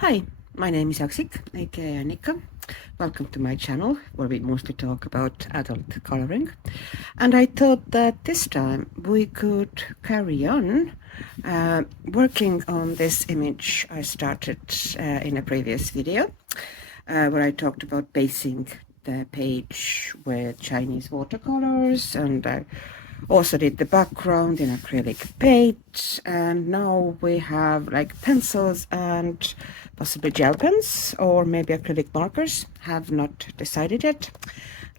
Hi, my name is Aksik, aka Annika. Welcome to my channel, where we mostly talk about adult coloring. And I thought that this time we could carry on working on this image I started in a previous video, where I talked about basing the page with Chinese watercolors, and I also did the background in acrylic paint, and now we have like pencils and possibly gel pens or maybe acrylic markers, have not decided yet,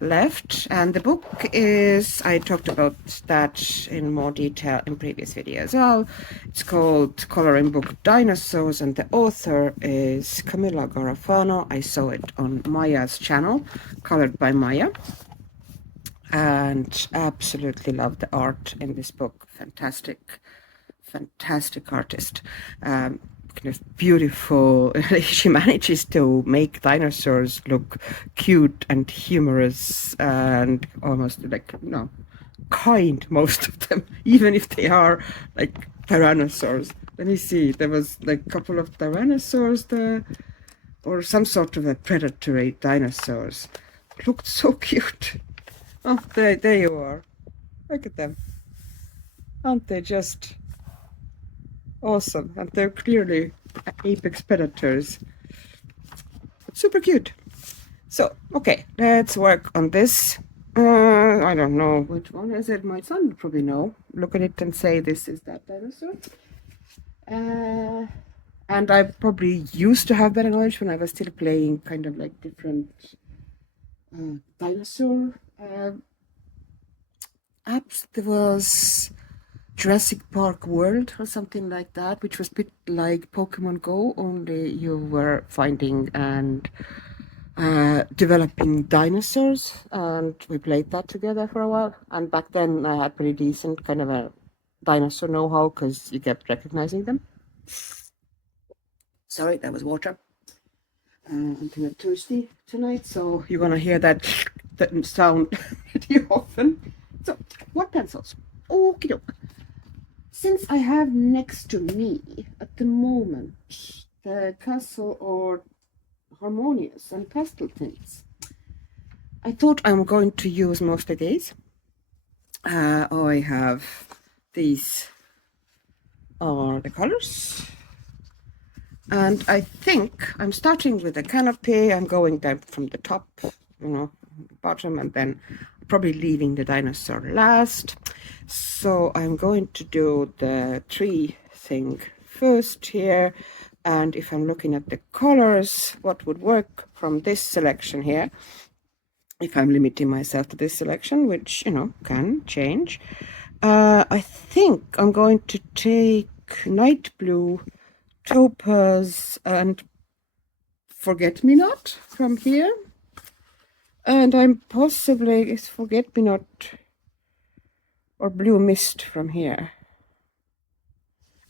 left. And the book is, I talked about that in more detail in previous videos as well. It's called coloring book Dinosaurs, and the author is Camilla Garofano. I saw it on Maia's channel, colored by Maia, and absolutely love the art in this book. Fantastic artist. Kind of beautiful. She manages to make dinosaurs look cute and humorous and almost like, kind, most of them, even if they are like tyrannosaurs. Let me see, there was like a couple of tyrannosaurs there, or some sort of a predatory dinosaurs. Looked so cute. Oh, there you are. Look at them. Aren't they just awesome? And they're clearly apex predators. It's super cute. So, okay, let's work on this. I don't know which one is it. My son would probably know. Look at it and say this is that dinosaur. And I probably used to have better knowledge when I was still playing kind of like different dinosaur apps. There was Jurassic Park World or something like that, which was a bit like Pokemon Go, only you were finding and developing dinosaurs, and we played that together for a while. And back then I had pretty decent kind of a dinosaur know-how because you kept recognizing them. Sorry, that was water. I'm kind of thirsty tonight, so you're gonna hear that sound pretty often. So, what pencils? Okie doke. Since I have next to me at the moment the Castle or Harmonious and Pasteltints, I thought I'm going to use most of these. I have these are the colors, and I think I'm starting with the canopy. I'm going down from the top, bottom, and then probably leaving the dinosaur last. So I'm going to do the tree thing first here, and if I'm looking at the colors, what would work from this selection here, if I'm limiting myself to this selection, which can change, I think I'm going to take night blue, topaz, and forget-me-not from here. And I'm possibly forget-me-not or blue mist from here.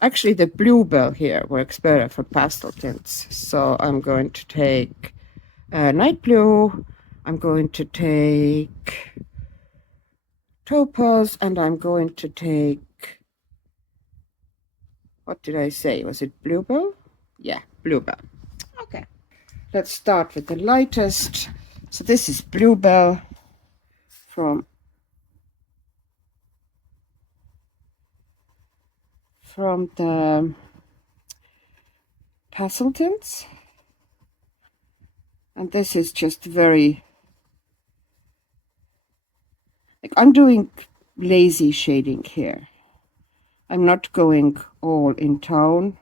Actually, the bluebell here works better for pastel tints. So I'm going to take night blue, I'm going to take topaz, and I'm going to take, what did I say? Was it bluebell? Yeah, bluebell. Okay, let's start with the lightest. So this is bluebell from the Pasteltints, and this is just very, like, I'm doing lazy shading here. I'm not going all in tone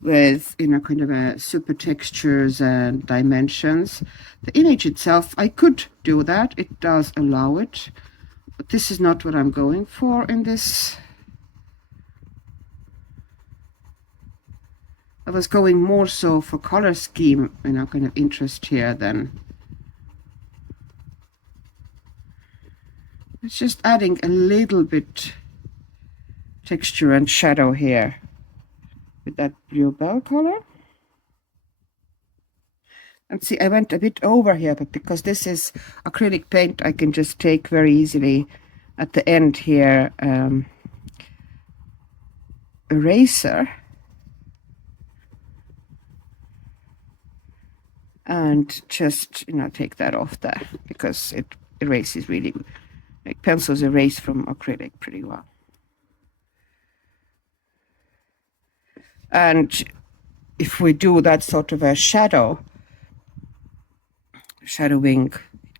with kind of a super textures and dimensions. The image itself, I could do that, it does allow it, but this is not what I'm going for in this. I was going more so for color scheme, kind of interest here than. It's just adding a little bit texture and shadow here with that bluebell color. And see, I went a bit over here, but because this is acrylic paint, I can just take very easily at the end here eraser and just, take that off there, because it erases really, like pencils erase from acrylic pretty well. And if we do that sort of a shadowing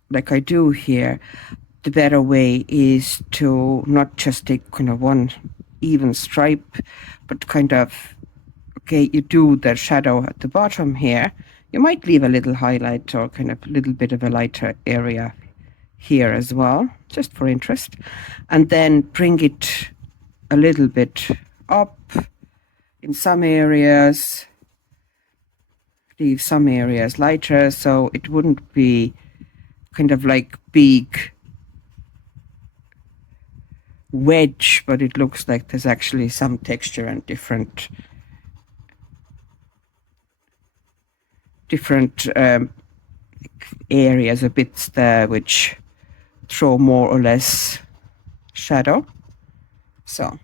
like I do here, the better way is to not just take kind of one even stripe, but kind of, okay, you do the shadow at the bottom here. You might leave a little highlight or kind of a little bit of a lighter area here as well, just for interest. And then bring it a little bit up in some areas, leave some areas lighter, so it wouldn't be kind of like big wedge, but it looks like there's actually some texture and different areas or bits there which throw more or less shadow. So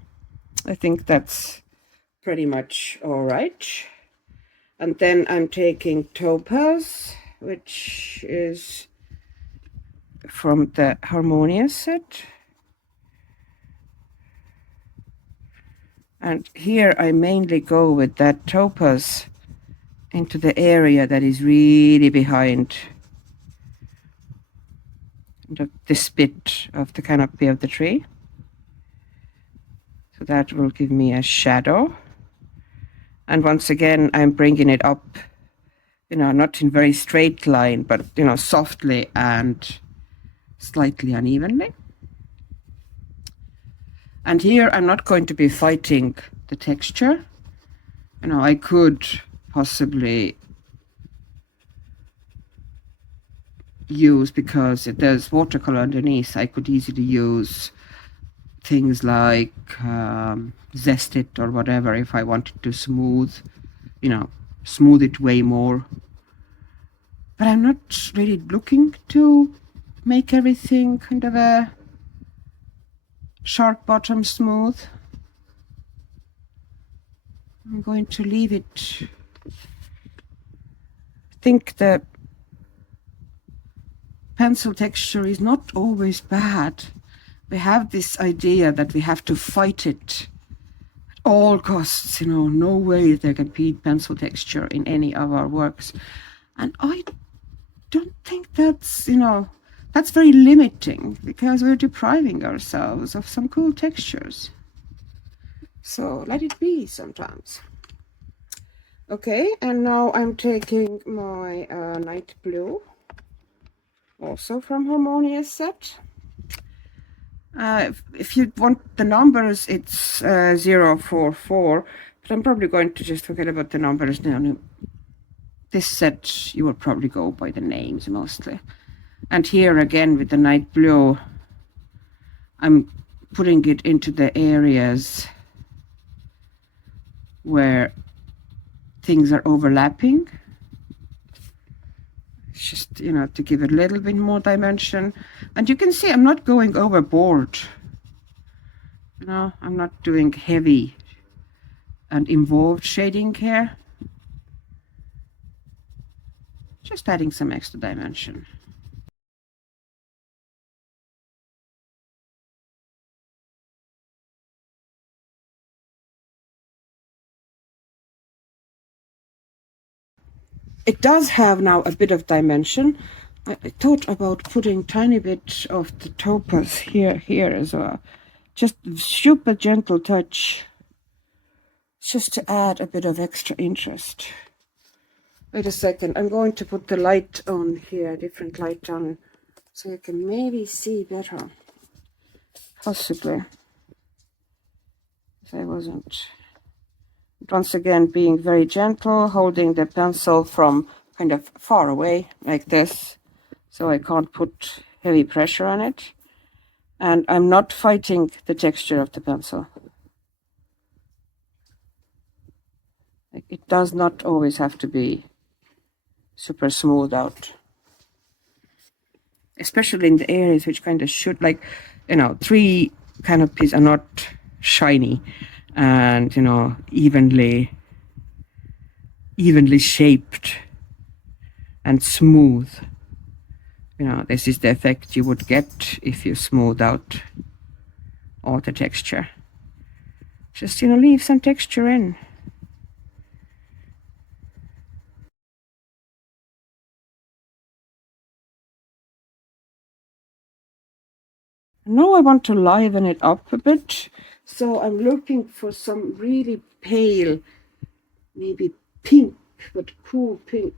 I think that's pretty much all right. And then I'm taking Topaz, which is from the Harmonious set. And here I mainly go with that Topaz into the area that is really behind this bit of the canopy of the tree. So that will give me a shadow. And once again, I'm bringing it up, not in very straight line, but, softly and slightly unevenly. And here I'm not going to be fighting the texture. I could possibly use, because there's watercolor underneath, I could easily use things like Zest It or whatever if I wanted to smooth it way more. But I'm not really looking to make everything kind of a sharp bottom smooth. I'm going to leave it. I think the pencil texture is not always bad. We have this idea that we have to fight it at all costs, no way there can be pencil texture in any of our works. And I don't think that's, that's very limiting, because we're depriving ourselves of some cool textures. So let it be sometimes. Okay, and now I'm taking my night blue, also from Harmonious set. If you want the numbers, it's 044, but I'm probably going to just forget about the numbers now. This set, you will probably go by the names mostly. And here again with the night blue, I'm putting it into the areas where things are overlapping. It's just, to give it a little bit more dimension. And you can see I'm not going overboard. I'm not doing heavy and involved shading here. Just adding some extra dimension. It does have now a bit of dimension. I thought about putting tiny bit of the topaz here as well. Just super gentle touch, just to add a bit of extra interest. Wait a second, I'm going to put the light on here, different light on, so you can maybe see better. Possibly. If I wasn't. Once again, being very gentle, holding the pencil from kind of far away, like this, so I can't put heavy pressure on it. And I'm not fighting the texture of the pencil. It does not always have to be super smooth out. Especially in the areas which kind of should, like, tree canopies are not shiny and, evenly shaped. and smooth. You know, this is the effect you would get if you smooth out all the texture. Just, you know, leave some texture in. Now I want to liven it up a bit, so I'm looking for some really pale, maybe pink, but cool pink.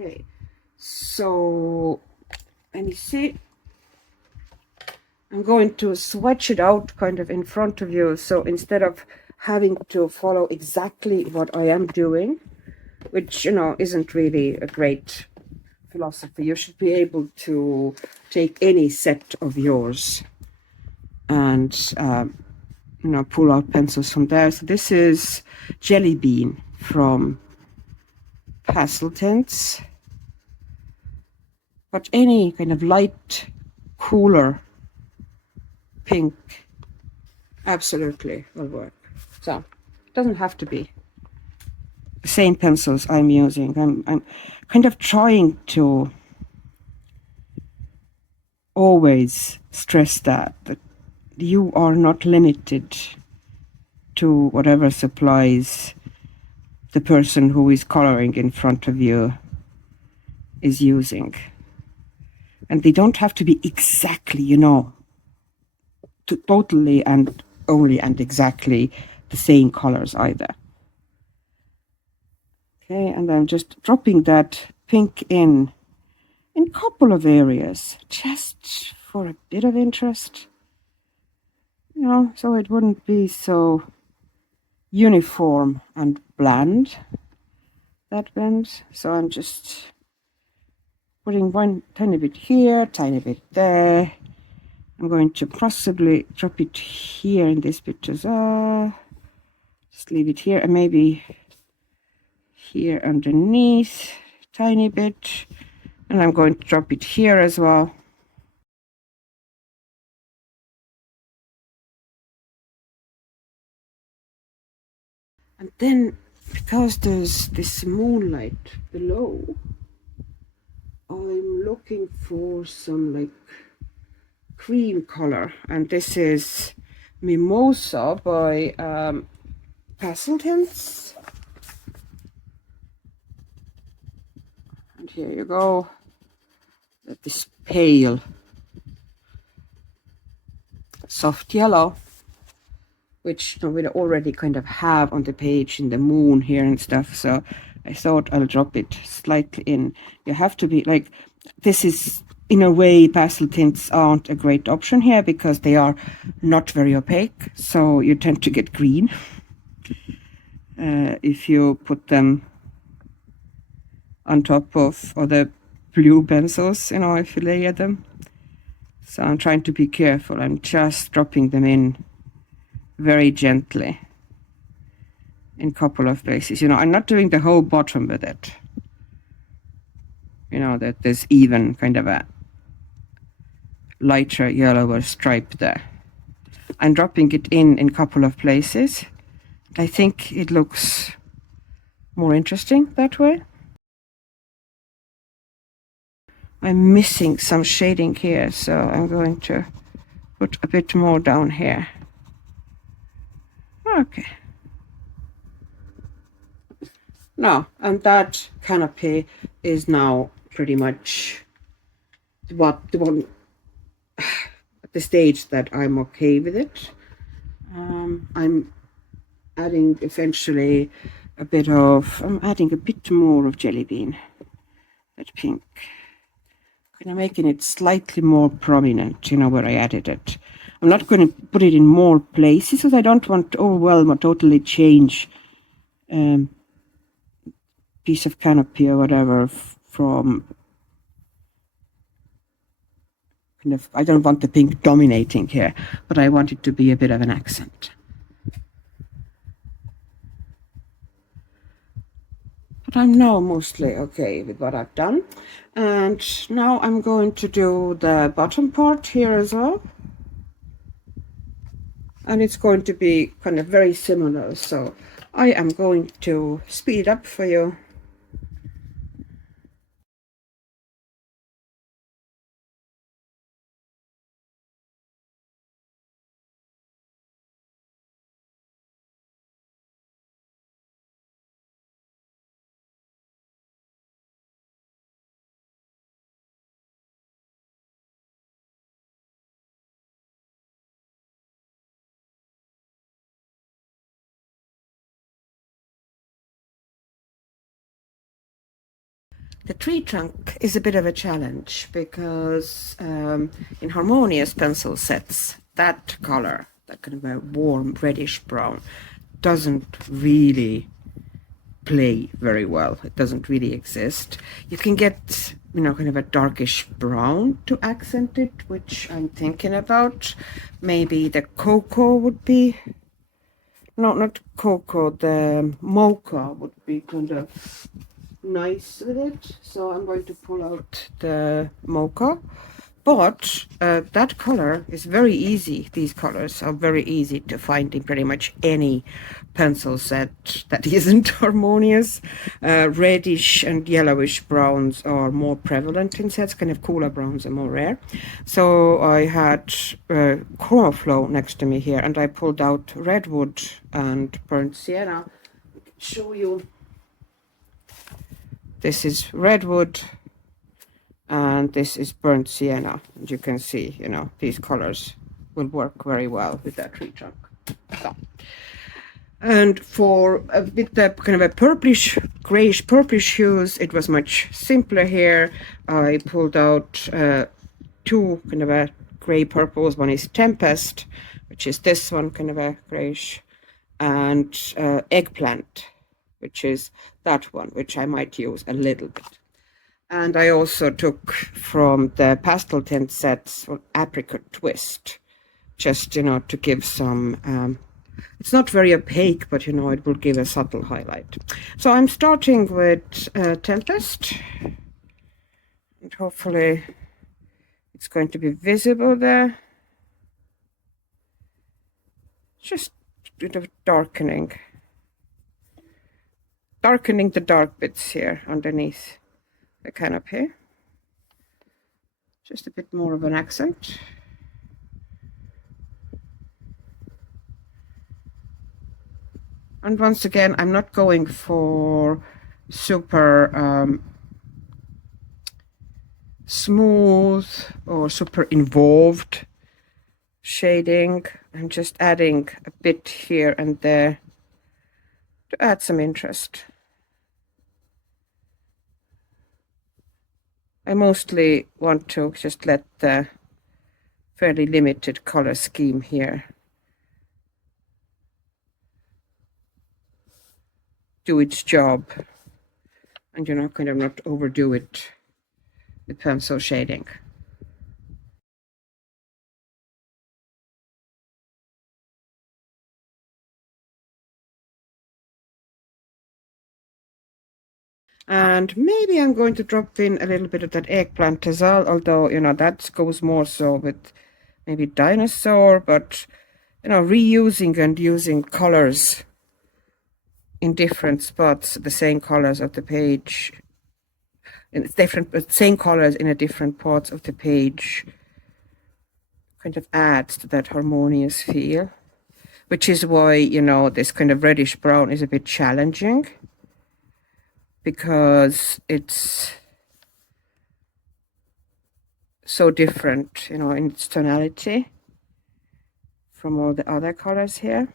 Okay, so and you see, I'm going to swatch it out kind of in front of you, so instead of having to follow exactly what I am doing, which, you know, isn't really a great philosophy. You should be able to take any set of yours and you know, pull out pencils from there. So this is Jelly Bean from Pasteltint, but any kind of light, cooler pink absolutely will work. So it doesn't have to be the same pencils I'm using. I'm kind of trying to always stress that you are not limited to whatever supplies the person who is coloring in front of you is using. And they don't have to be exactly, you know, totally and only and exactly the same colors either. Okay, and I'm just dropping that pink in a couple of areas, just for a bit of interest, you know, so it wouldn't be so uniform and bland, that bend. So I'm just putting one tiny bit here, tiny bit there. I'm going to possibly drop it here in this bit as well. Just leave it here, and maybe here underneath, tiny bit. And I'm going to drop it here as well. And then, because there's this moonlight below, I'm looking for some like cream color, and this is Mimosa by Pasteltint. And here you go, this pale soft yellow, which we already kind of have on the page in the moon here and stuff. So I thought I'll drop it slightly in. You have to be like, this is in a way, pastel tints aren't a great option here because they are not very opaque. So you tend to get green if you put them on top of other blue pencils, you know, if you layer them. So I'm trying to be careful. I'm just dropping them in very gently in a couple of places. You know, I'm not doing the whole bottom with it. You know, that there's even kind of a lighter yellower stripe there. I'm dropping it in a couple of places. I think it looks more interesting that way. I'm missing some shading here, so I'm going to put a bit more down here. Okay. Now, and that canopy is now pretty much the one at the stage that I'm okay with it. I'm adding eventually I'm adding a bit more of Jelly Bean, that pink. Kind of making it slightly more prominent, you know, where I added it. I'm not going to put it in more places because I don't want to overwhelm or totally change piece of canopy or whatever from kind of, I don't want the pink dominating here, but I want it to be a bit of an accent. But I'm now mostly okay with what I've done. And now I'm going to do the bottom part here as well. And it's going to be kind of very similar. So I am going to speed it up for you. The tree trunk is a bit of a challenge because in Harmonious pencil sets, that color, that kind of a warm reddish brown, doesn't really play very well. It doesn't really exist. You can get, you know, kind of a darkish brown to accent it, which I'm thinking about. Maybe the cocoa would be, no, not cocoa, the mocha would be kind of nice with it. So I'm going to pull out the mocha. But that color is very easy. These colors are very easy to find in pretty much any pencil set that isn't Harmonious. Reddish and yellowish browns are more prevalent in sets, kind of cooler browns are more rare. So I had Chroma Flow next to me here, and I pulled out Redwood and Burnt Sienna. I can show you. This is Redwood and this is Burnt Sienna, and you can see, you know, these colors will work very well with that tree trunk. So. And for with the kind of a purplish, grayish purplish hues, it was much simpler here. I pulled out two kind of a gray purples. One is Tempest, which is this one, kind of a grayish, and Eggplant, which is that one, which I might use a little bit. And I also took from the Pasteltint sets Apricot Twist, just, you know, to give some, it's not very opaque, but, you know, it will give a subtle highlight. So I'm starting with Tempest, and hopefully it's going to be visible there. Just a bit of darkening the dark bits here underneath the canopy. Just a bit more of an accent. And once again, I'm not going for super smooth or super involved shading. I'm just adding a bit here and there to add some interest. I mostly want to just let the fairly limited color scheme here do its job, and, you know, kind of not overdo it with pencil shading. And maybe I'm going to drop in a little bit of that Eggplant as well, although, you know, that goes more so with maybe Dinosaur, but, you know, reusing and using colors in different spots, the same colors of the page, and it's different, but same colors in a different parts of the page, kind of adds to that harmonious feel, which is why, you know, this kind of reddish brown is a bit challenging, because it's so different, you know, in its tonality from all the other colors here.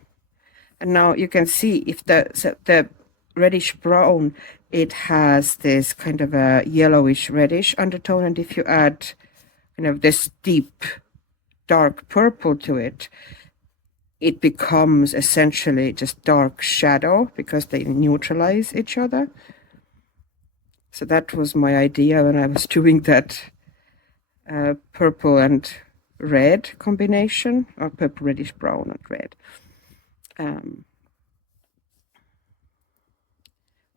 And now you can see if the reddish brown, it has this kind of a yellowish reddish undertone, and if you add kind of this deep dark purple to it, it becomes essentially just dark shadow because they neutralize each other. So that was my idea when I was doing that purple and red combination, or purple reddish brown and red.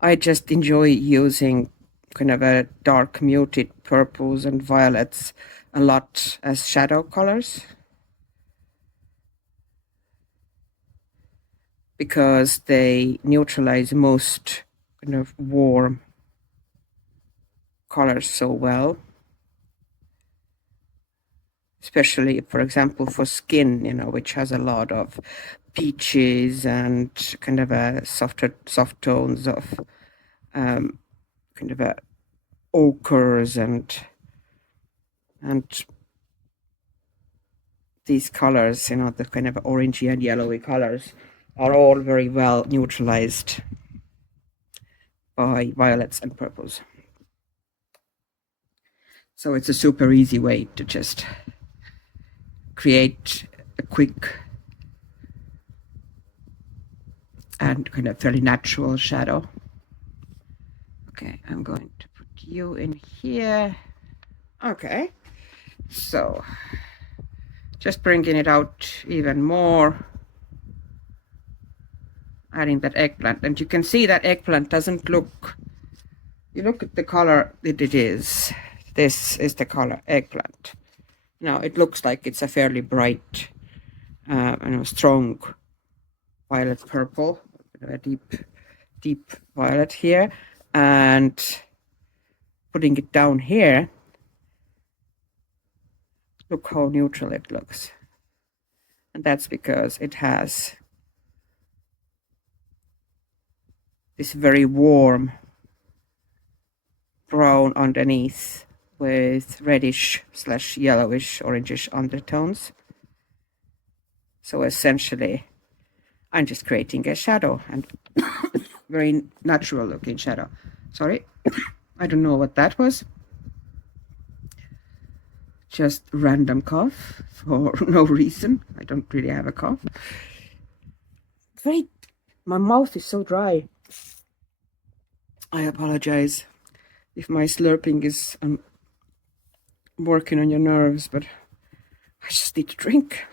I just enjoy using kind of a dark muted purples and violets a lot as shadow colors, because they neutralize most kind of warm colors so well, especially, for example, for skin, you know, which has a lot of peaches and kind of a soft tones of kind of a ochres and these colors, you know, the kind of orangey and yellowy colors are all very well neutralized by violets and purples. So it's a super easy way to just create a quick and kind of fairly natural shadow. Okay, I'm going to put you in here. Okay, so just bringing it out even more, adding that eggplant, and you can see that eggplant doesn't look, you look at the color that it is. This is the color eggplant. Now it looks like it's a fairly bright and strong violet purple, a deep violet here, and putting it down here, look how neutral it looks. And that's because it has this very warm brown underneath with reddish / yellowish orangish undertones. So essentially I'm just creating a shadow, and very natural looking shadow. Sorry, I don't know what that was. Just random cough for no reason. I don't really have a cough. My mouth is so dry. I apologize if my slurping is working on your nerves, but I just need to drink.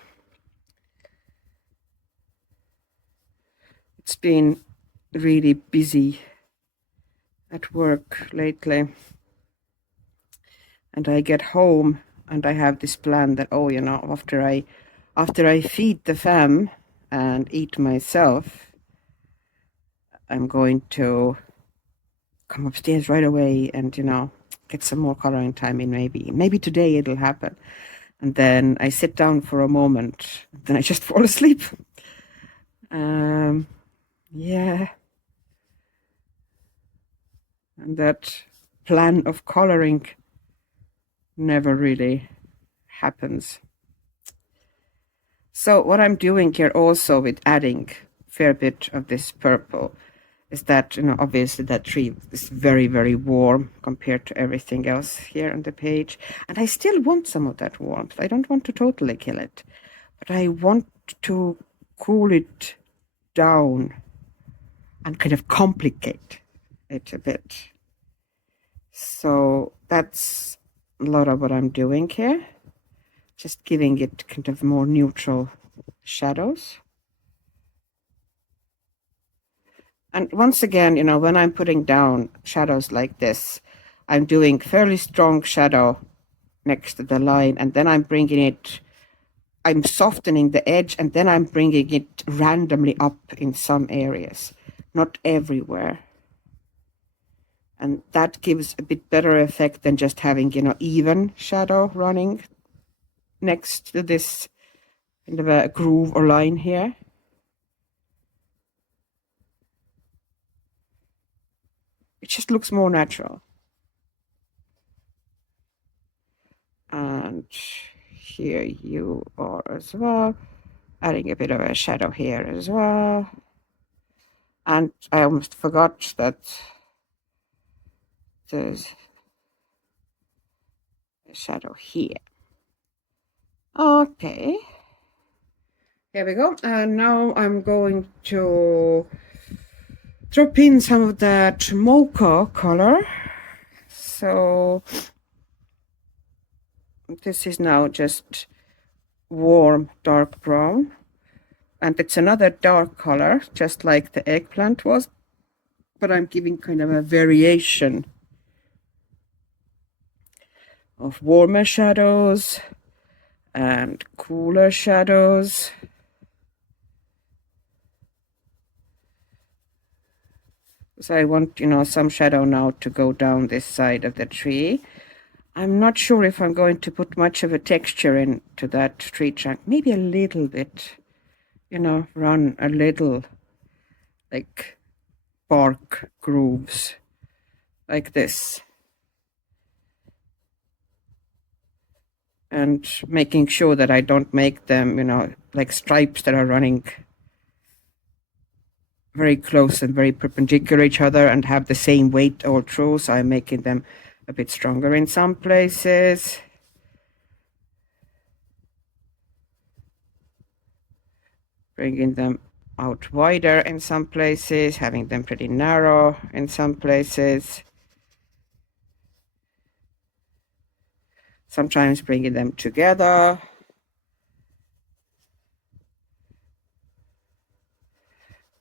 It's been really busy at work lately, and I get home and I have this plan that, oh, you know, after I feed the fam and eat myself, I'm going to come upstairs right away and, you know, get some more coloring time in. Maybe today it'll happen. And then I sit down for a moment, then I just fall asleep. Yeah. And that plan of coloring never really happens. So what I'm doing here also with adding a fair bit of this purple is that, you know, obviously that tree is very, very warm compared to everything else here on the page. And I still want some of that warmth. I don't want to totally kill it, but I want to cool it down and kind of complicate it a bit. So that's a lot of what I'm doing here. Just giving it kind of more neutral shadows. And once again, you know, when I'm putting down shadows like this, I'm doing fairly strong shadow next to the line, and then I'm softening the edge, and then I'm bringing it randomly up in some areas, not everywhere. And that gives a bit better effect than just having, you know, even shadow running next to this kind of a groove or line here. It just looks more natural. And here you are as well, adding a bit of a shadow here as well. And I almost forgot that there's a shadow here. Okay, here we go. And now I'm going to drop in some of that mocha color. So this is now just warm dark brown, and it's another dark color just like the eggplant was, but I'm giving kind of a variation of warmer shadows and cooler shadows. So I want, you know, some shadow now to go down this side of the tree. I'm not sure if I'm going to put much of a texture into that tree trunk. Maybe a little bit, you know, run a little like bark grooves like this. And making sure that I don't make them, you know, like stripes that are running very close and very perpendicular each other and have the same weight all through. So I'm making them a bit stronger in some places. Bringing them out wider in some places, having them pretty narrow in some places. Sometimes bringing them together.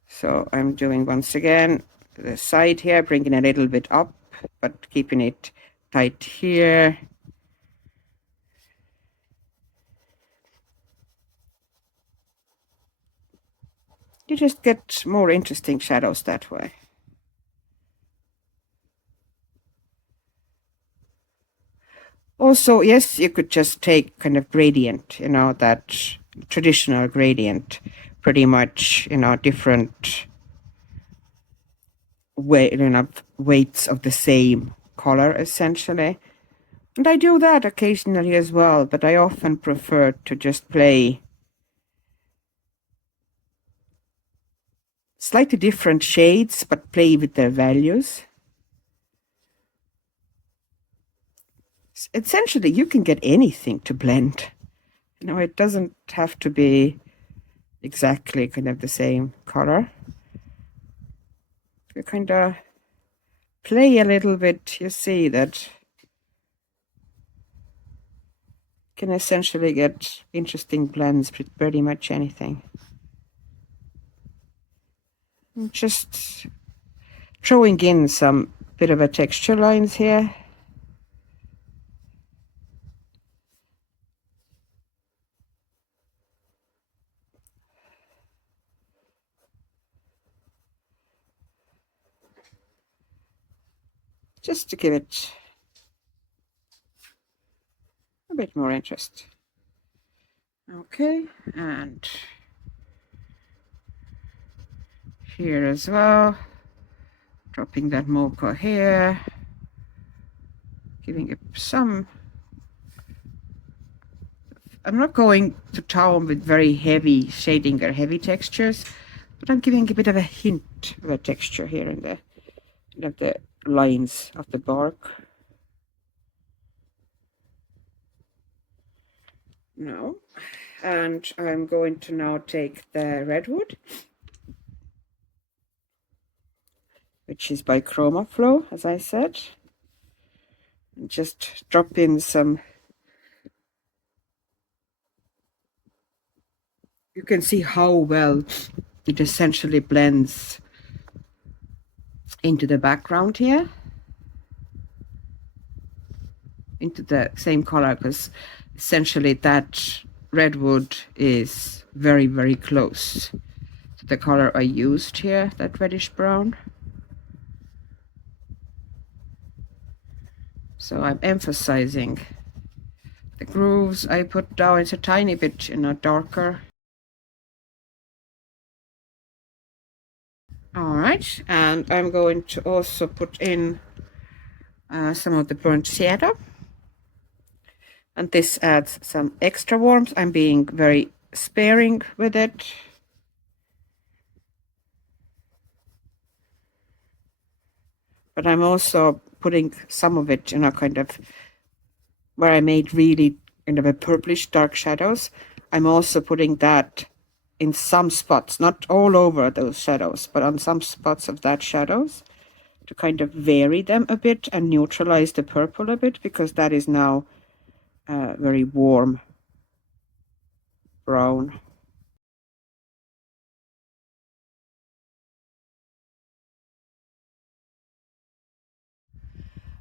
So I'm doing once again the side here, bringing a little bit up, but keeping it tight here. You just get more interesting shadows that way. Also, yes, you could just take kind of gradient, you know, that traditional gradient, pretty much, you know, different weights of the same color, essentially. And I do that occasionally as well, but I often prefer to just play slightly different shades, but play with their values. Essentially, you can get anything to blend. You know, it doesn't have to be exactly kind of the same color. If you kind of play a little bit, you see that you can essentially get interesting blends with pretty much anything. I'm just throwing in some bit of a texture lines here. Just to give it a bit more interest. Okay, and here as well, dropping that mocha here, giving it some. I'm not going to town with very heavy shading or heavy textures, but I'm giving a bit of a hint of a texture here in the lines of the bark. No. And I'm going to now take the redwood, which is by Chroma Flow, as I said, and just drop in some. You can see how well it essentially blends into the background here, into the same color, because essentially that redwood is very, very close to the color I used here, that reddish brown. So I'm emphasizing the grooves I put down. It's a tiny bit, you know, darker. All right, and I'm going to also put in some of the burnt sienna. And this adds some extra warmth. I'm being very sparing with it. But I'm also putting some of it, you know, kind of where I made really kind of a purplish dark shadows. I'm also putting that in some spots, not all over those shadows, but on some spots of that shadows to kind of vary them a bit and neutralize the purple a bit, because that is now very warm brown.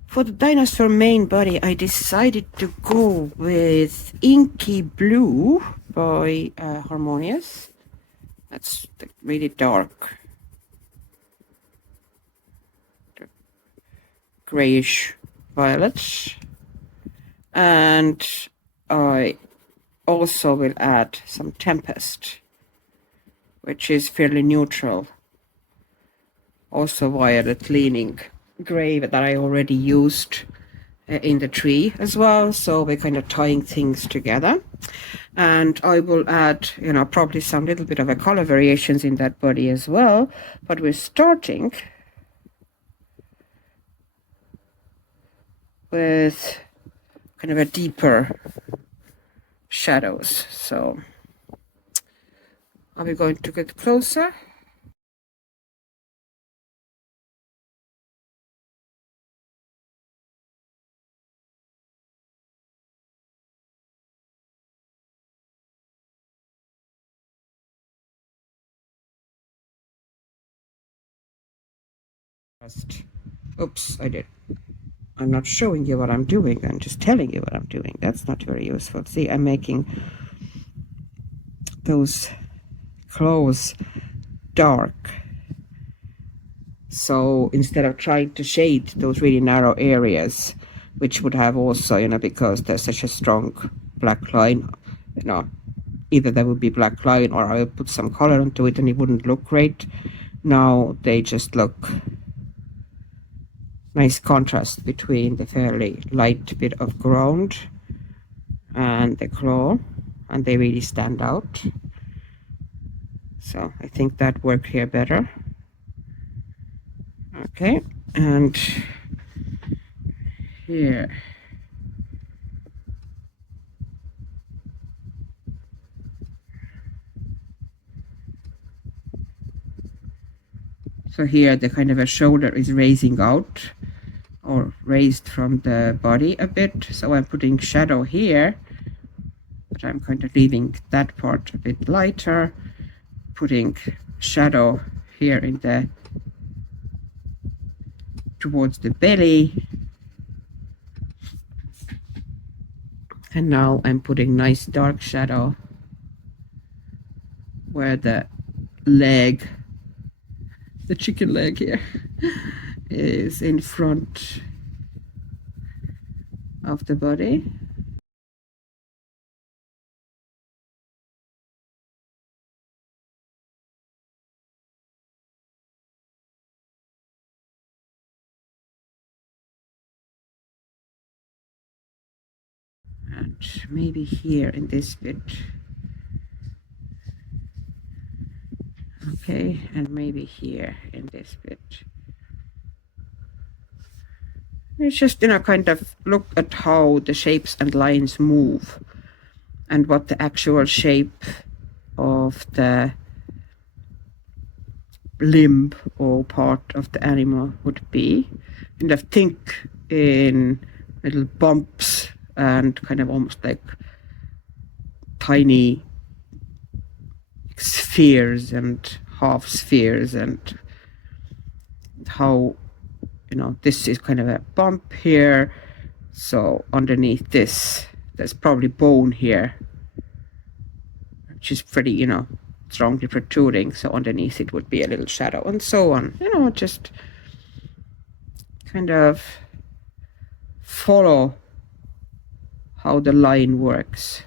For the dinosaur main body, I decided to go with Inky Blue by Harmonious. That's really dark, grayish violet. And I also will add some Tempest, which is fairly neutral, also violet leaning gray that I already used in the tree as well. So we're kind of tying things together. And I will add, you know, probably some little bit of a color variations in that body as well. But we're starting with kind of a deeper shadows. So are we going to get closer? Oops, I did. I'm not showing you what I'm doing. I'm just telling you what I'm doing. That's not very useful. See, I'm making those clothes dark. So instead of trying to shade those really narrow areas, which would have also, you know, because there's such a strong black line, you know, either there would be black line or I would put some color into it and it wouldn't look great. Now they just look nice contrast between the fairly light bit of ground and the claw, and they really stand out. So I think that worked here better. Okay, and here. So here the kind of a shoulder is raising out or raised from the body a bit. So I'm putting shadow here, but I'm kind of leaving that part a bit lighter, putting shadow here in the towards the belly. And now I'm putting nice dark shadow where the leg, the chicken leg here, is in front of the body. And maybe here in this bit. Okay, and maybe here in this bit. It's just, you know, kind of look at how the shapes and lines move and what the actual shape of the limb or part of the animal would be. And I think in little bumps and kind of almost like tiny spheres and half spheres, and how, you know, this is kind of a bump here, so underneath this there's probably bone here which is pretty, you know, strongly protruding, so underneath it would be a little shadow and so on, you know, just kind of follow how the line works.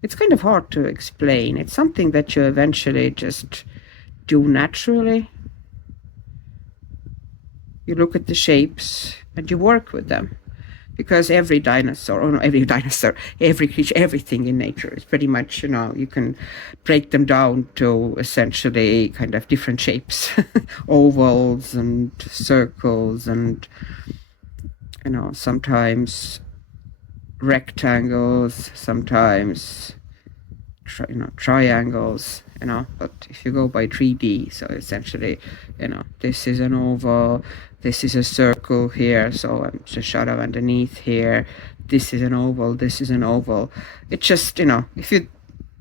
It's kind of hard to explain. It's something that you eventually just do naturally. You look at the shapes and you work with them, because every dinosaur, or not every dinosaur, every creature, everything in nature is pretty much, you know, you can break them down to essentially kind of different shapes, ovals and circles and, you know, sometimes rectangles, sometimes you know, triangles, you know, but if you go by 3D, so essentially, you know, this is an oval, this is a circle here, so I'm just shadow underneath here, this is an oval, this is an oval. It just, you know, if you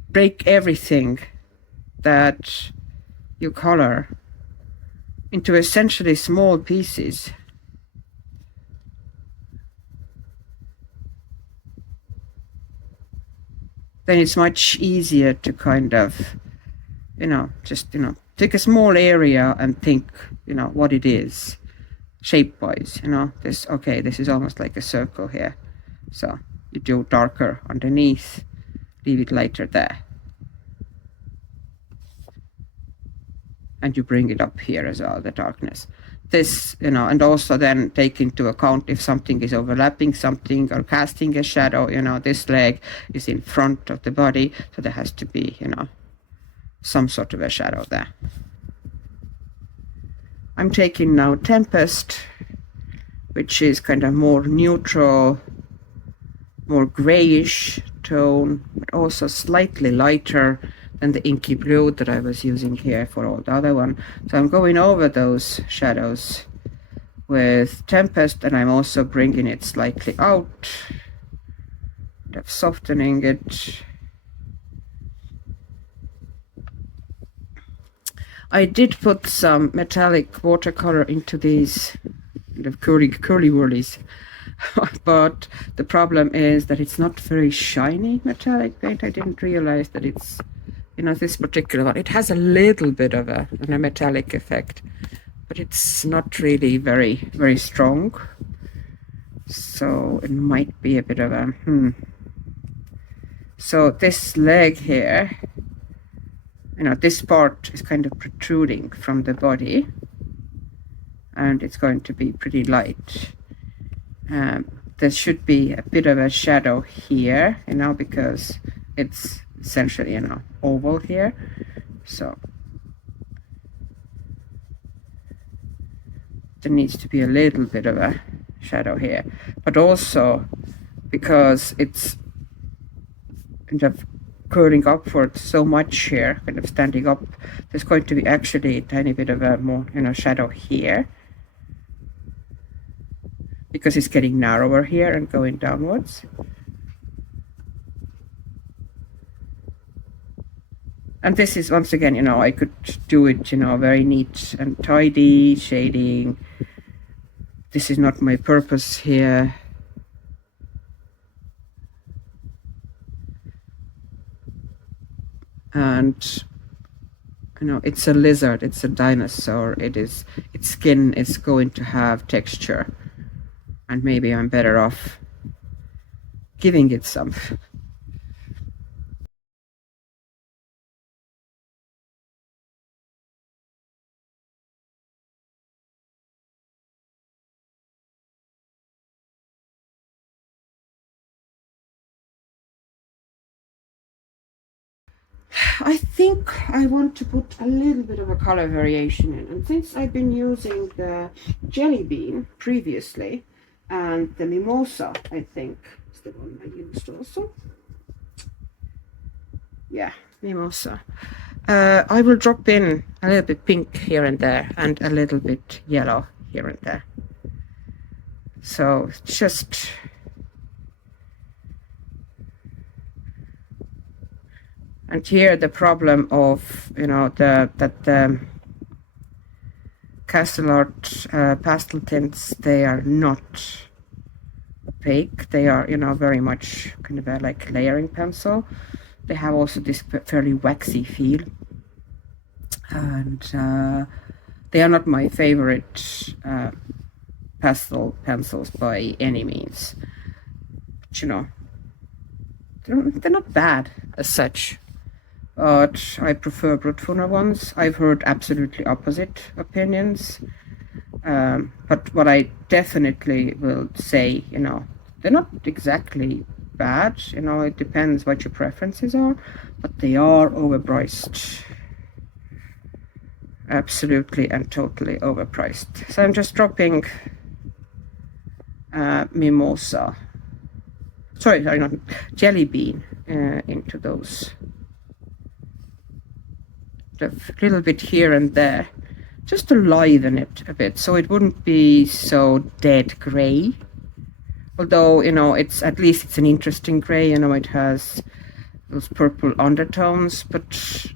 break everything that you color into essentially small pieces, then it's much easier to kind of, you know, just, you know, take a small area and think, you know, what it is shape wise, you know, this, okay, this is almost like a circle here, so you do darker underneath, leave it lighter there, and you bring it up here as well, the darkness. This, you know, and also then take into account if something is overlapping something or casting a shadow, you know, this leg is in front of the body, so there has to be, you know, some sort of a shadow there. I'm taking now Tempest which is kind of more neutral, more grayish tone, but also slightly lighter than the inky blue that I was using here for all the other one. So I'm going over those shadows with Tempest, and I'm also bringing it slightly out, kind of softening it. I did put some metallic watercolor into these kind of curly whirlies, but the problem is that it's not very shiny metallic paint. I didn't realize that it's, you know, this particular one, it has a little bit of a metallic effect, but it's not really very strong. So it might be a bit of a So this leg here, you know, this part is kind of protruding from the body, and it's going to be pretty light. There should be a bit of a shadow here, you know, because it's essentially, you know, oval here. So there needs to be a little bit of a shadow here, but also because it's kind of curling upward so much here, kind of standing up, there's going to be actually a tiny bit of a more, you know, shadow here, because it's getting narrower here and going downwards. And this is, once again, you know, I could do it, you know, very neat and tidy shading. This is not my purpose here. And, you know, it's a lizard, it's a dinosaur, its skin is going to have texture, and maybe I'm better off giving it some. I think I want to put a little bit of a color variation in, and since I've been using the jelly bean previously, and the mimosa, I think is the one I used also. Yeah, mimosa. I will drop in a little bit pink here and there, and a little bit yellow here and there. So just and here the problem of, you know, that the Castle Art pastel tints, they are not opaque. They are, you know, very much kind of a like layering pencil. They have also this fairly waxy feel, and they are not my favorite pastel pencils by any means. But, you know, they're not bad as such. But I prefer Brutfuner ones. I've heard absolutely opposite opinions. But what I definitely will say, you know, they're not exactly bad. You know, it depends what your preferences are, but they are overpriced. Absolutely and totally overpriced. So I'm just dropping mimosa. Sorry, not jelly bean into those. A little bit here and there, just to liven it a bit, so it wouldn't be so dead gray. Although, you know, it's at least it's an interesting gray. You know, it has those purple undertones, but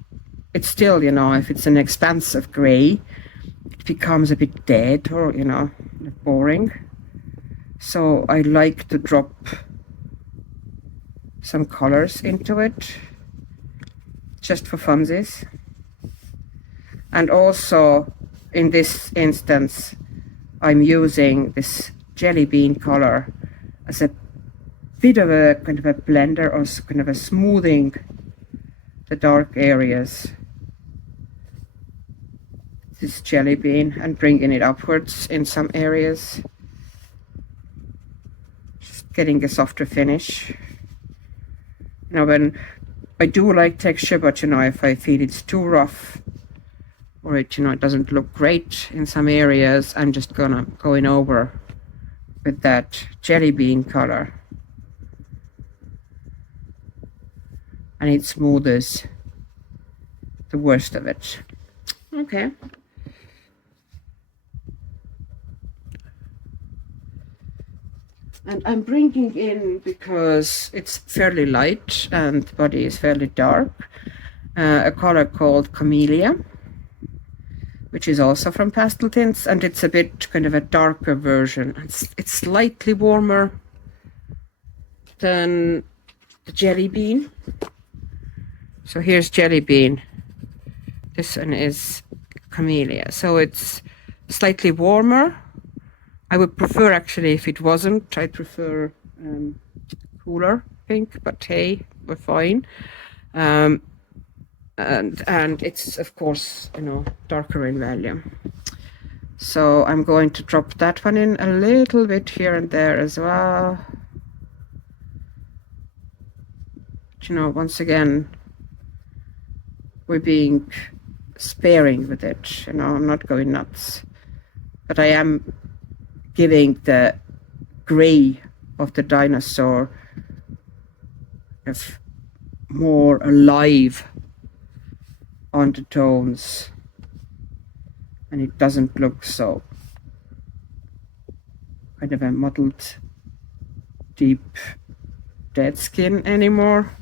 it's still, you know, if it's an expansive gray, it becomes a bit dead or, you know, boring. So I like to drop some colors into it, just for funsies. And also, in this instance, I'm using this jelly bean color as a bit of a kind of a blender, or kind of a smoothing the dark areas. This jelly bean, and bringing it upwards in some areas. Just getting a softer finish. You know, when I do like texture, but, you know, if I feel it's too rough, or it, you know, it doesn't look great in some areas, I'm just going over with that jelly bean color, and it smoothes the worst of it. Okay. And I'm bringing in, because it's fairly light and the body is fairly dark, a color called Camilla, which is also from Pasteltints, and it's a bit kind of a darker version. It's slightly warmer than the jelly bean. So here's jelly bean. This one is Camilla. So it's slightly warmer. I would prefer, actually, if it wasn't, I'd prefer cooler pink, but hey, we're fine. And it's, of course, you know, darker in value. So I'm going to drop that one in a little bit here and there as well. But, you know, once again, we're being sparing with it. You know, I'm not going nuts, but I am giving the gray of the dinosaur of more alive undertones, and it doesn't look so kind of a mottled, deep, dead skin anymore.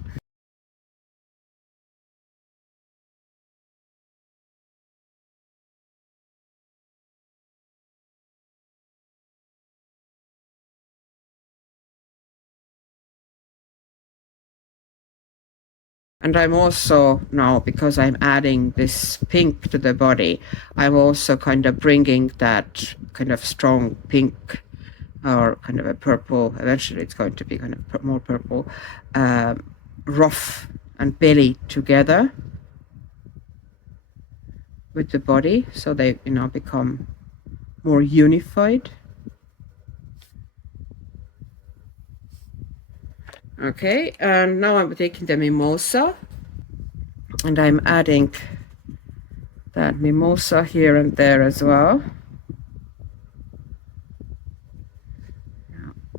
And I'm also now, because I'm adding this pink to the body, I'm also kind of bringing that kind of strong pink, or kind of a purple, eventually it's going to be kind of more purple, ruff and belly together with the body, so they, you know, become more unified. Okay, and now I'm taking the mimosa, and I'm adding that mimosa here and there as well,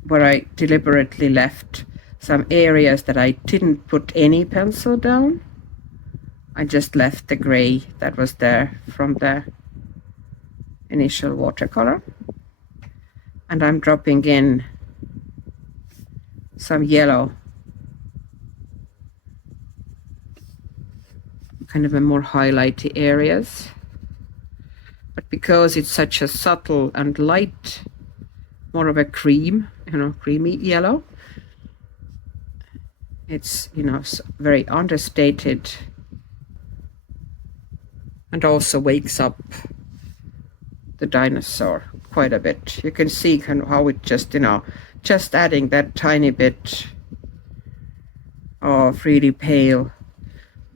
where I deliberately left some areas that I didn't put any pencil down. I just left the gray that was there from the initial watercolor, and I'm dropping in some yellow, kind of a more highlighty areas. But because it's such a subtle and light, more of a cream, you know, creamy yellow, it's, you know, very understated, and also wakes up the dinosaur quite a bit. You can see kind of how it just, you know, just adding that tiny bit of really pale.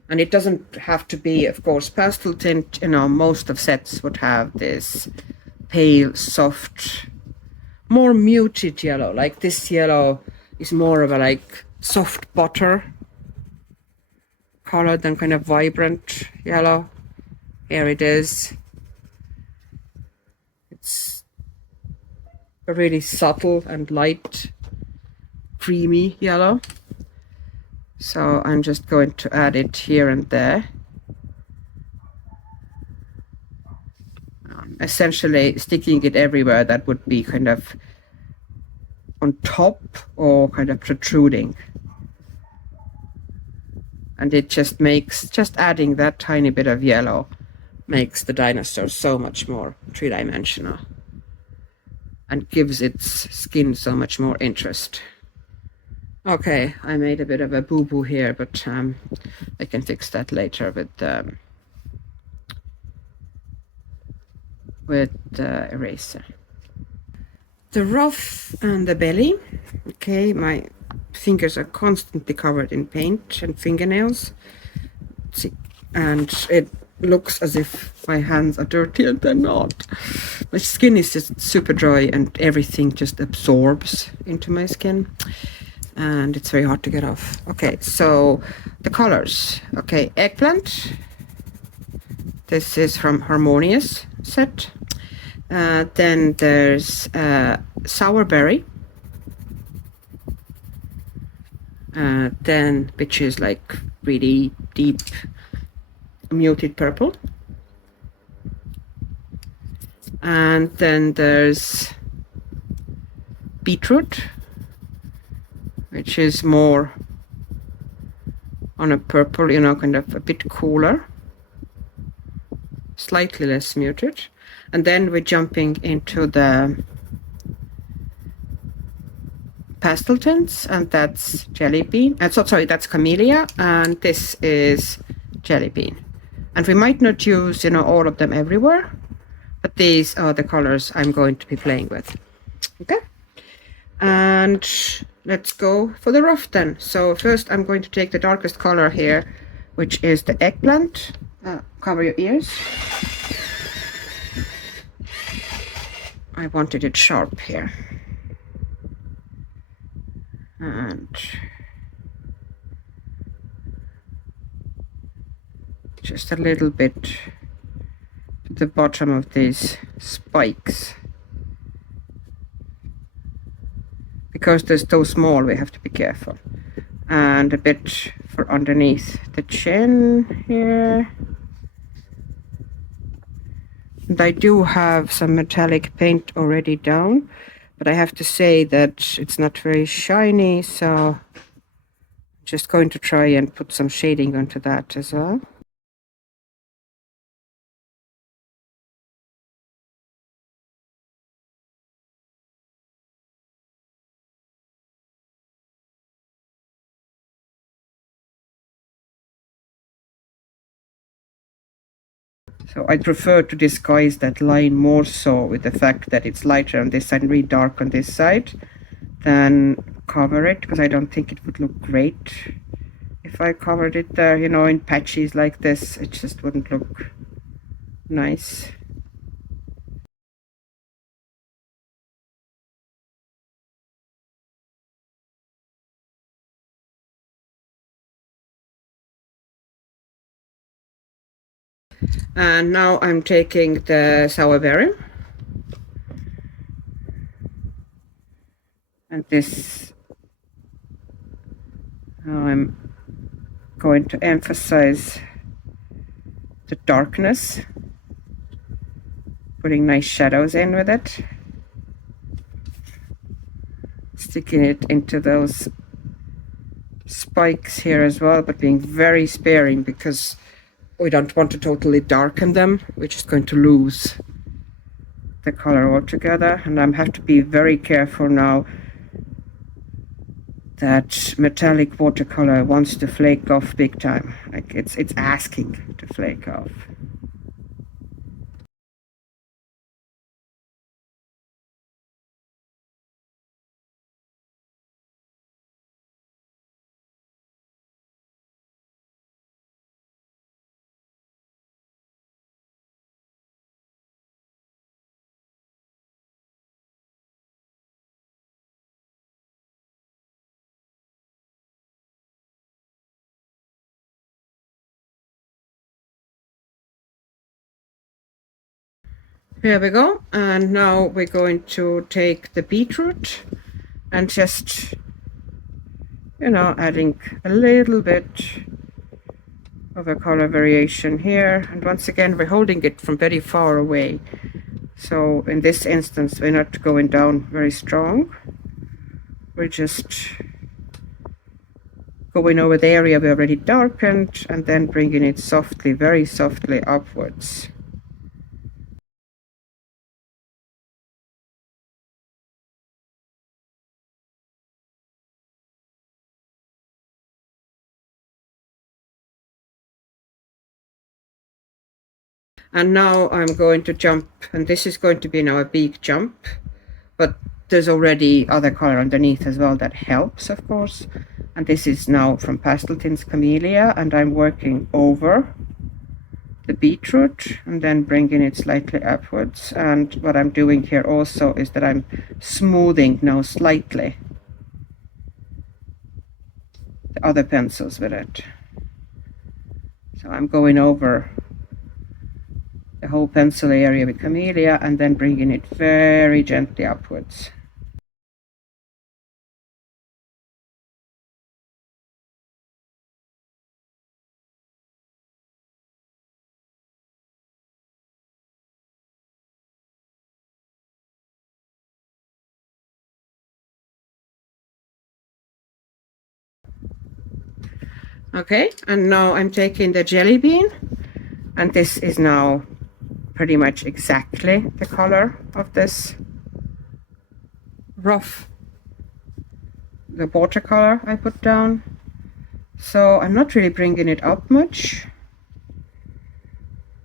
And it doesn't have to be, of course, pastel tint, you know, most of sets would have this pale, soft, more muted yellow. Like this yellow is more of a like soft butter color than kind of vibrant yellow. Here it is. It's a really subtle and light, creamy yellow. So I'm just going to add it here and there. Essentially sticking it everywhere that would be kind of on top or kind of protruding. And it just makes, just adding that tiny bit of yellow makes the dinosaur so much more three-dimensional and gives its skin so much more interest. Okay, I made a bit of a boo-boo here, but I can fix that later with the eraser. The ruff and the belly. Okay, my fingers are constantly covered in paint and fingernails. See, and it looks as if my hands are dirty, and they're not. My skin is just super dry and everything just absorbs into my skin, and it's very hard to get off. Okay, so the colors. Okay, eggplant. This is from Harmonious set. Then there's sour berry. Then which is like really deep muted purple. And then there's beetroot, which is more on a purple, you know, kind of a bit cooler, slightly less muted. And then we're jumping into the pastel tints, and that's jelly bean. Sorry, that's Camilla, and this is jelly bean. And we might not use, you know, all of them everywhere, but these are the colors I'm going to be playing with. Okay, and let's go for the rough then. So first I'm going to take the darkest color here, which is the eggplant. Cover your ears. I wanted it sharp here. And just a little bit to the bottom of these spikes. Because they're so small, we have to be careful. And a bit for underneath the chin here. And I do have some metallic paint already down, but I have to say that it's not very shiny, so I'm just going to try and put some shading onto that as well. So I prefer to disguise that line more so with the fact that it's lighter on this side and really dark on this side than cover it, because I don't think it would look great if I covered it there, you know, in patches like this. It just wouldn't look nice. And now I'm taking the sour berry. And this, I'm going to emphasize the darkness, putting nice shadows in with it, sticking it into those spikes here as well, but being very sparing because we don't want to totally darken them. We're just going to lose the color altogether. And I have to be very careful now that metallic watercolor wants to flake off big time. Like it's asking to flake off. Here we go, and now we're going to take the beetroot and just, you know, adding a little bit of a color variation here. And once again, we're holding it from very far away. So in this instance, we're not going down very strong. We're just going over the area we already darkened and then bringing it softly, very softly upwards. And now I'm going to jump, and this is going to be now a big jump, but there's already other color underneath as well that helps, of course. And this is now from Pasteltint's Camilla, and I'm working over the beetroot and then bringing it slightly upwards. And what I'm doing here also is that I'm smoothing now slightly the other pencils with it. So I'm going over the whole pencil area with Camilla, and then bringing it very gently upwards. Okay, and now I'm taking the jelly bean, and this is now pretty much exactly the color of this rough, the watercolor I put down. So I'm not really bringing it up much.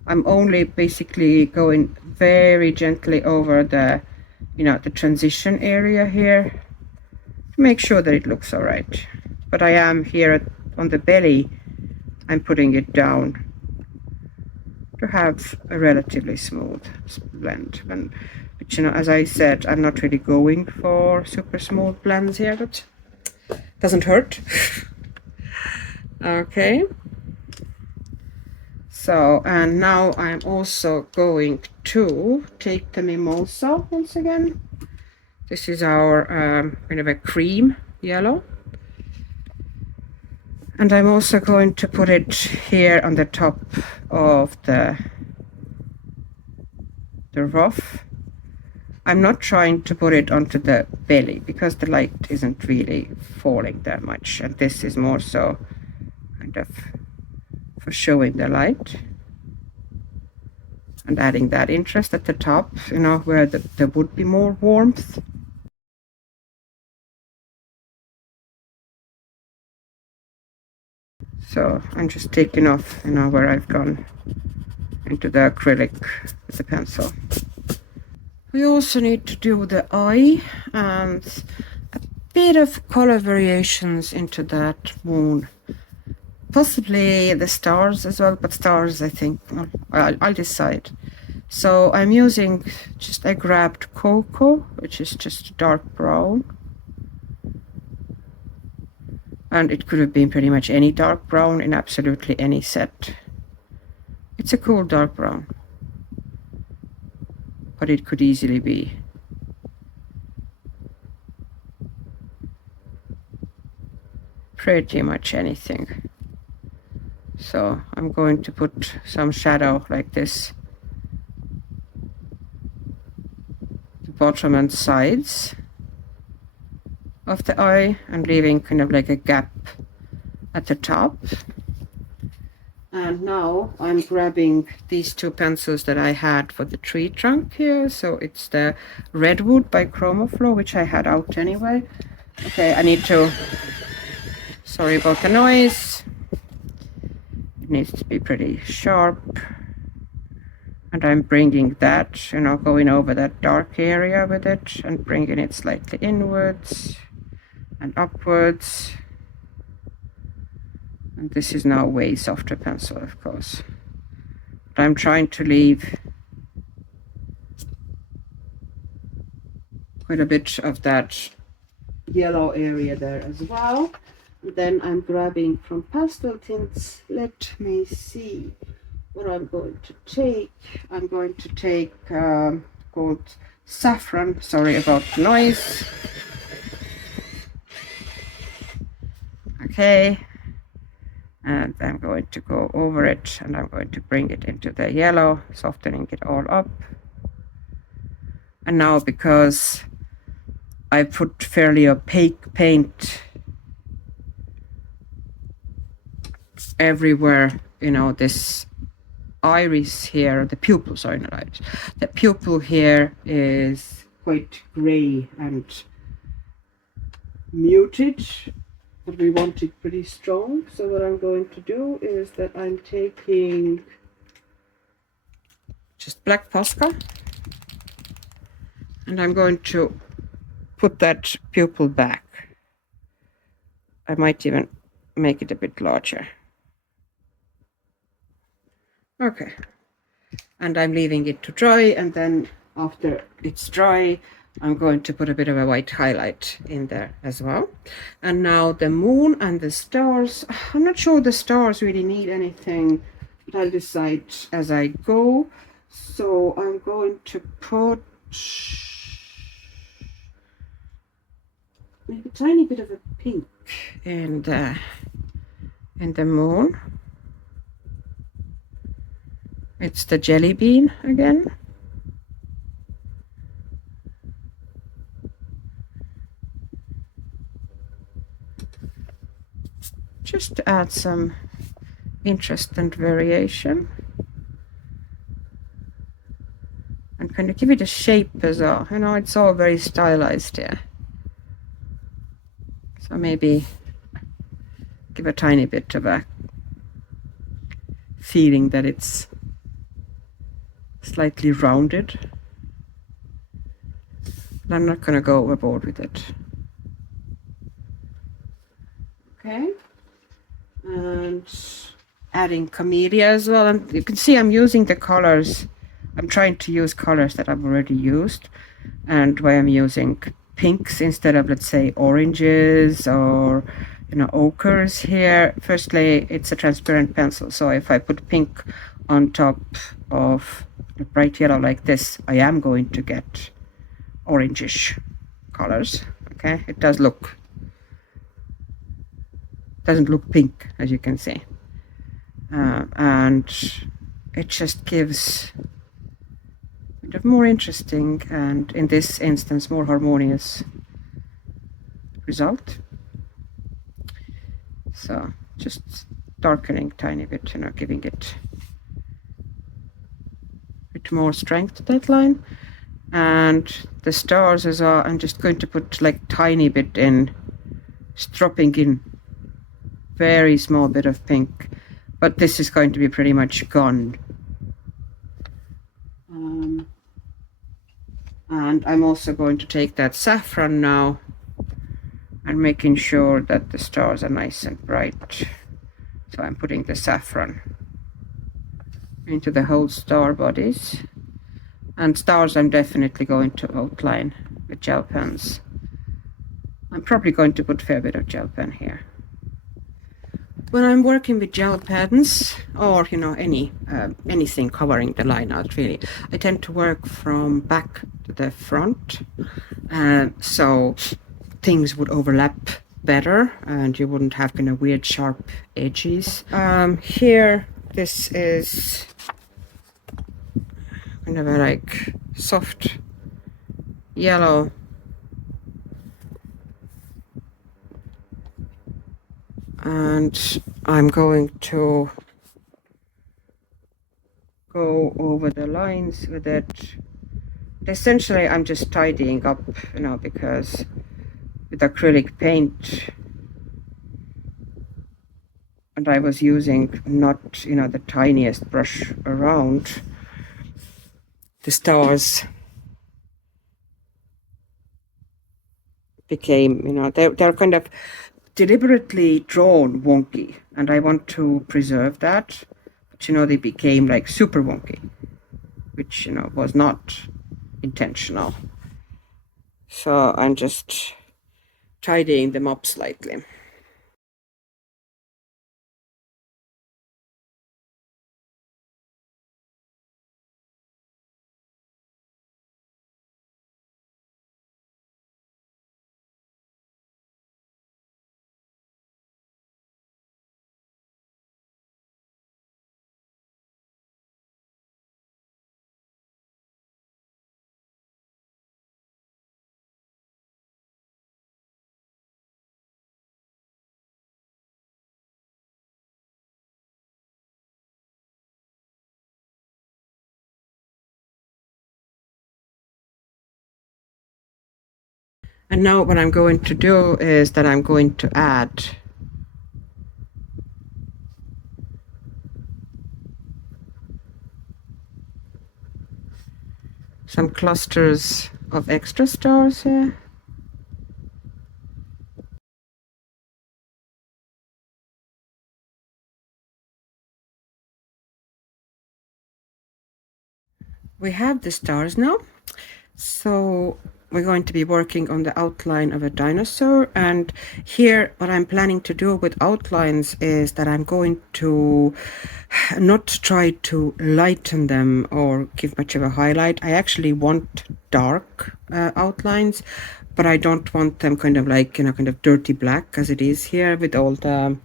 I'm only basically going very gently over the, you know, the transition area here to make sure that it looks all right. But I am here on the belly, I'm putting it down to have a relatively smooth blend. But you know, as I said, I'm not really going for super smooth blends here, but doesn't hurt. Okay. So, and now I'm also going to take the mimosa once again. This is our kind of a cream yellow. And I'm also going to put it here on the top of the ruff. I'm not trying to put it onto the belly because the light isn't really falling that much. And this is more so kind of for showing the light and adding that interest at the top, you know, where there would be more warmth. So I'm just taking off, you know, where I've gone into the acrylic with the pencil. We also need to do the eye and a bit of color variations into that moon. Possibly the stars as well, but stars, I think, well, I'll decide. So I'm using I grabbed cocoa, which is just dark brown. And it could have been pretty much any dark brown in absolutely any set. It's a cool dark brown. But it could easily be pretty much anything. So I'm going to put some shadow like this, the bottom and sides of the eye, and leaving kind of like a gap at the top. And now I'm grabbing these two pencils that I had for the tree trunk here. So it's the Redwood by Chromoflow, which I had out anyway. Okay, I need to, sorry about the noise. It needs to be pretty sharp. And I'm bringing that, you know, going over that dark area with it and bringing it slightly inwards and upwards. And this is now way softer pencil, of course. But I'm trying to leave quite a bit of that yellow area there as well. And then I'm grabbing from Pasteltint. Let me see what I'm going to take. I'm going to take called Saffron. Sorry about the noise. Okay. And I'm going to go over it, and I'm going to bring it into the yellow, softening it all up. And now, because I put fairly opaque paint everywhere, you know, this iris here, the pupil, sorry, not iris, the pupil here is quite gray and muted, but we want it pretty strong. So what I'm going to do is that I'm taking just black Posca, and I'm going to put that pupil back. I might even make it a bit larger. Okay, and I'm leaving it to dry, and then after it's dry, I'm going to put a bit of a white highlight in there as well. And now the moon and the stars. I'm not sure the stars really need anything, but I'll decide as I go. So I'm going to put maybe a tiny bit of a pink in the moon. It's the jelly bean again. Just to add some interest and variation. And kind of give it a shape as well. You know, it's all very stylized here. So maybe give a tiny bit of a feeling that it's slightly rounded. But I'm not going to go overboard with it. Okay. And adding Camilla as well. And you can see I'm using the colors. I'm trying to use colors that I've already used. And why I'm using pinks instead of, let's say, oranges or, you know, ochres here. Firstly, it's a transparent pencil. So if I put pink on top of the bright yellow like this, I am going to get orangish colors. Okay, it doesn't look pink, as you can see, and it just gives a bit of more interesting, and in this instance more harmonious result. So just darkening tiny bit, you know, giving it a bit more strength to that line. And the stars as well, I'm just going to put like tiny bit in, just dropping in very small bit of pink, but this is going to be pretty much gone. And I'm also going to take that saffron now and making sure that the stars are nice and bright. So I'm putting the saffron into the whole star bodies. And stars I'm definitely going to outline with gel pens. I'm probably going to put a fair bit of gel pen here. When I'm working with gel pens, or you know, anything covering the line out, really, I tend to work from back to the front, so things would overlap better, and you wouldn't have kind of weird sharp edges. Here, this is kind of a like soft yellow. And I'm going to go over the lines with it. Essentially, I'm just tidying up, you know, because with acrylic paint, and I was using not, you know, the tiniest brush around, the stars became, you know, they're kind of deliberately drawn wonky, and I want to preserve that. But you know, they became like super wonky, which, you know, was not intentional. So I'm just tidying them up slightly. And now what I'm going to do is that I'm going to add some clusters of extra stars here. We have the stars now. So we're going to be working on the outline of a dinosaur, and here what I'm planning to do with outlines is that I'm going to not try to lighten them or give much of a highlight. I actually want dark outlines, but I don't want them kind of like, you know, kind of dirty black as it is here with all the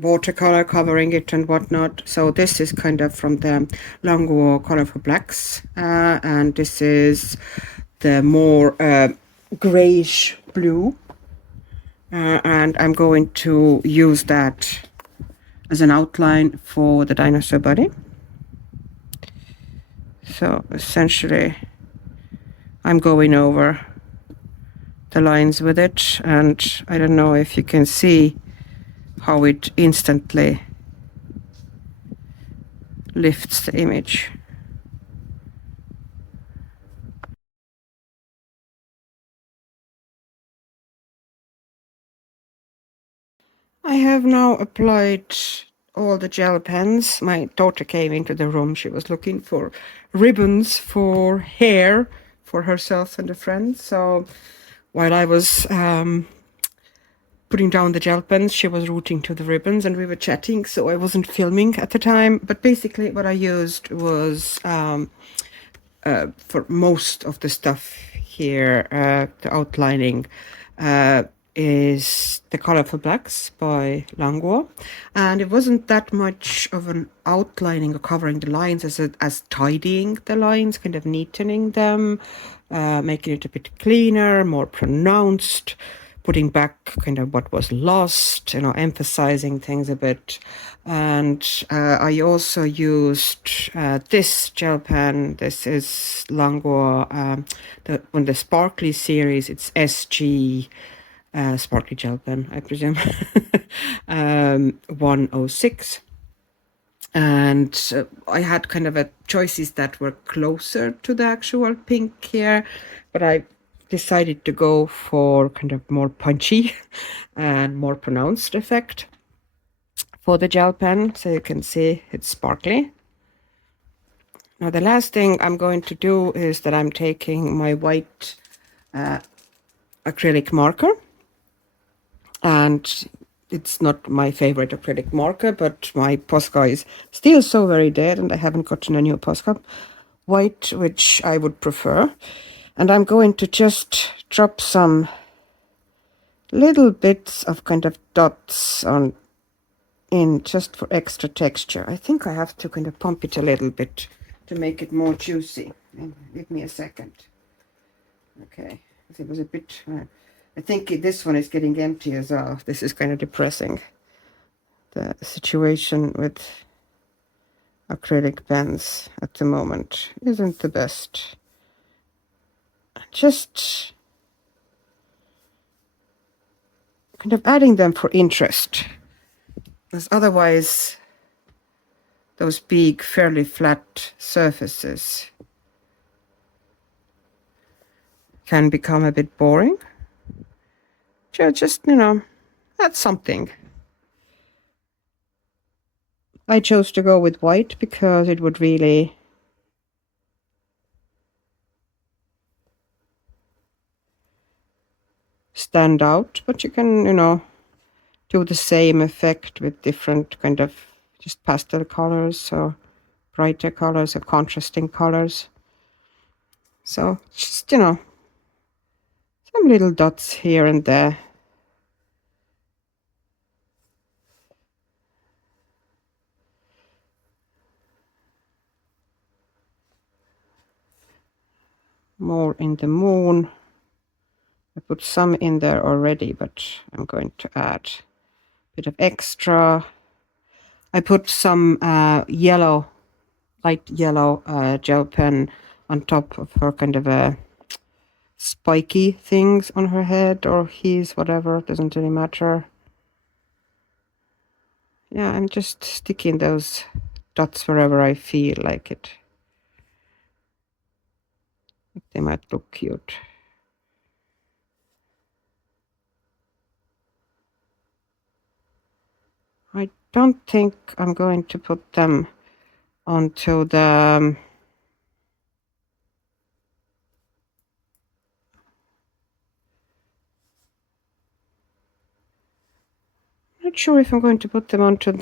watercolor covering it and whatnot. So this is kind of from the Languo color for blacks, and this is the more grayish blue, and I'm going to use that as an outline for the dinosaur body. So essentially I'm going over the lines with it, and I don't know if you can see how it instantly lifts the image. I have now applied all the gel pens. My daughter came into the room. She was looking for ribbons for hair for herself and a friend. So while I was putting down the gel pens, she was rooting to the ribbons and we were chatting, so I wasn't filming at the time. But basically what I used was for most of the stuff here, the outlining, is the Colorful Blacks by Languo, and it wasn't that much of an outlining or covering the lines as tidying the lines, kind of neatening them, making it a bit cleaner, more pronounced, putting back kind of what was lost, you know, emphasizing things a bit. And I also used this gel pen. This is Languo, the sparkly series. It's SG sparkly gel pen, I presume, 106. And I had kind of choices that were closer to the actual pink here, but I decided to go for kind of more punchy and more pronounced effect for the gel pen. So you can see it's sparkly. Now the last thing I'm going to do is that I'm taking my white acrylic marker, and it's not my favorite acrylic marker, but my Posca is still so very dead and I haven't gotten a new Posca white, which I would prefer. And I'm going to just drop some little bits of kind of dots on in just for extra texture. I think I have to kind of pump it a little bit to make it more juicy. Give me a second. Okay, it was a bit... I think this one is getting empty as well. This is kind of depressing. The situation with acrylic pens at the moment isn't the best. Just kind of adding them for interest, because otherwise those big, fairly flat surfaces can become a bit boring. Just, you know, that's something. I chose to go with white because it would really stand out, but you can, you know, do the same effect with different kind of just pastel colors or brighter colors or contrasting colors. So just, you know, some little dots here and there. More in the moon. I put some in there already, but I'm going to add a bit of extra. I put some yellow, light yellow gel pen on top of her kind of a spiky things on her head, or his, whatever, doesn't really matter. Yeah, I'm just sticking those dots wherever I feel like it. They might look cute. I don't think I'm going to put them onto the not sure if I'm going to put them onto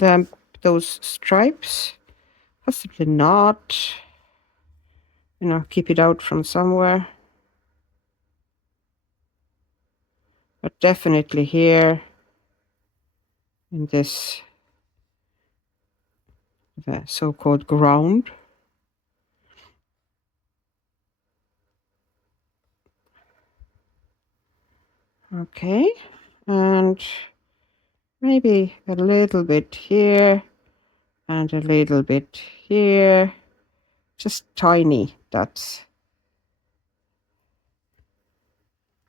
those stripes. Possibly not. You know, keep it out from somewhere. But definitely here in this the so-called ground. Okay, and maybe a little bit here and a little bit here, just tiny dots.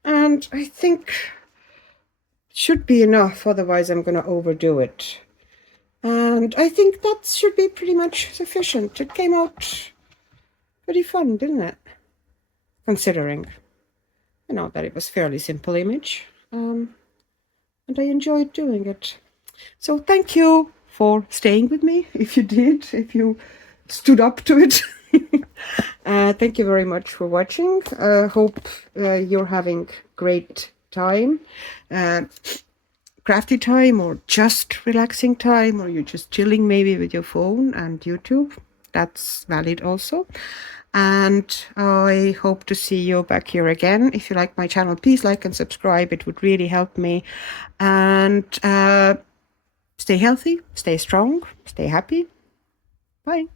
And I think it should be enough, otherwise I'm going to overdo it. And I think that should be pretty much sufficient. It came out pretty fun, didn't it? Considering, you know, that it was a fairly simple image. And I enjoyed doing it. So thank you for staying with me, if you did, if you stood up to it. Thank you very much for watching. Hope you're having great time. Crafty time, or just relaxing time, or you're just chilling maybe with your phone and YouTube. That's valid also. And I hope to see you back here again. If you like my channel, please like and subscribe. It would really help me. And stay healthy, stay strong, stay happy. Bye.